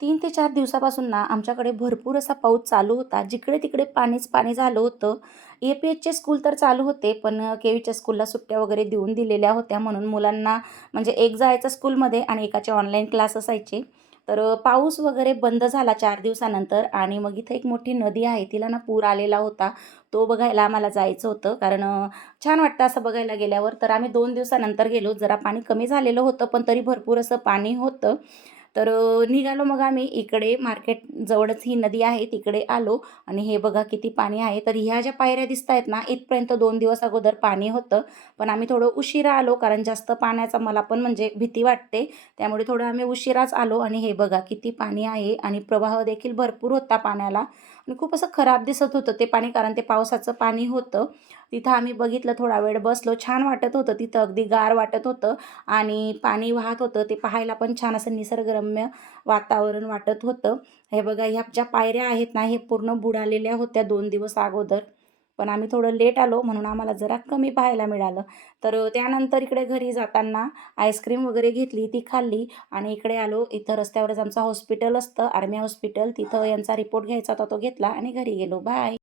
3 ते 4 दिवसापासून ना आमच्याकडे भरपूर असा पाऊस चालू होता. जिकडे-तिकडे पाणीच पाणी झालं होतं. ए-पी-एचचे स्कूल तर चालू होते, पण के-व्हीच्या स्कूलला सुट्ट्या वगैरे देऊन दिलेल्या होत्या. म्हणून मुलांना म्हणजे एक जायचं स्कूलमध्ये आणि एकाचे ऑनलाईन क्लास असायचे. तर पाऊस वगैरे बंद झाला 4 दिवसानंतर आणि मग इथे एक मोठी नदी आहे, तिला ना पूर आलेला होता. तो बघायला आम्हाला जायचं होतं. कारण छान वाटतं असं बघायला गेल्यावर. तर आम्ही 2 दिवसानंतर गेलो. जरा पाणी कमी झालेलं होतं, पण तरी भरपूर असं पाणी होतं. तर निघालो मग आम्ही इकडे मार्केट जवळच ही नदी आहे तिकडे आलो आणि हे बघा किती पाणी आहे. तर ह्या ज्या पायऱ्या दिसतायत ना, इथपर्यंत 2 दिवस अगोदर पाणी होतं. पण आम्ही थोडं उशिरा आलो कारण जास्त पाण्याचा मला पण म्हणजे भीती वाटते. त्यामुळे थोडं आम्ही उशिराच आलो आणि हे बघा किती पाणी आहे आणि प्रवाह देखील भरपूर होता पाण्याला आणि खूप असं खराब दिसत होतं ते पाणी कारण ते पावसाचं पाणी होतं. तिथं आम्ही बघितलं, थोडा वेळ बसलो. छान वाटत होतं तिथं, अगदी गार वाटत होतं आणि पाणी वाहत होतं. ते पाहायला पण छान असं निसर्गरम्य वातावरण वाटत होतं. हे बघा ह्या ज्या पायऱ्या आहेत ना, हे पूर्ण बुडालेल्या होत्या 2 दिवस अगोदर. पण आम्ही थोडं लेट आलो म्हणून आम्हाला जरा कमी पाहायला मिळालं. तर त्यानंतर इकडे घरी जाताना आईस्क्रीम वगैरे घेतली, ती खाल्ली आणि इकडे आलो. इथं रस्त्यावरच आमचं हॉस्पिटल असतं, आर्मी हॉस्पिटल. तिथं यांचा रिपोर्ट घ्यायचा होता, तो घेतला आणि घरी गेलो. बाय.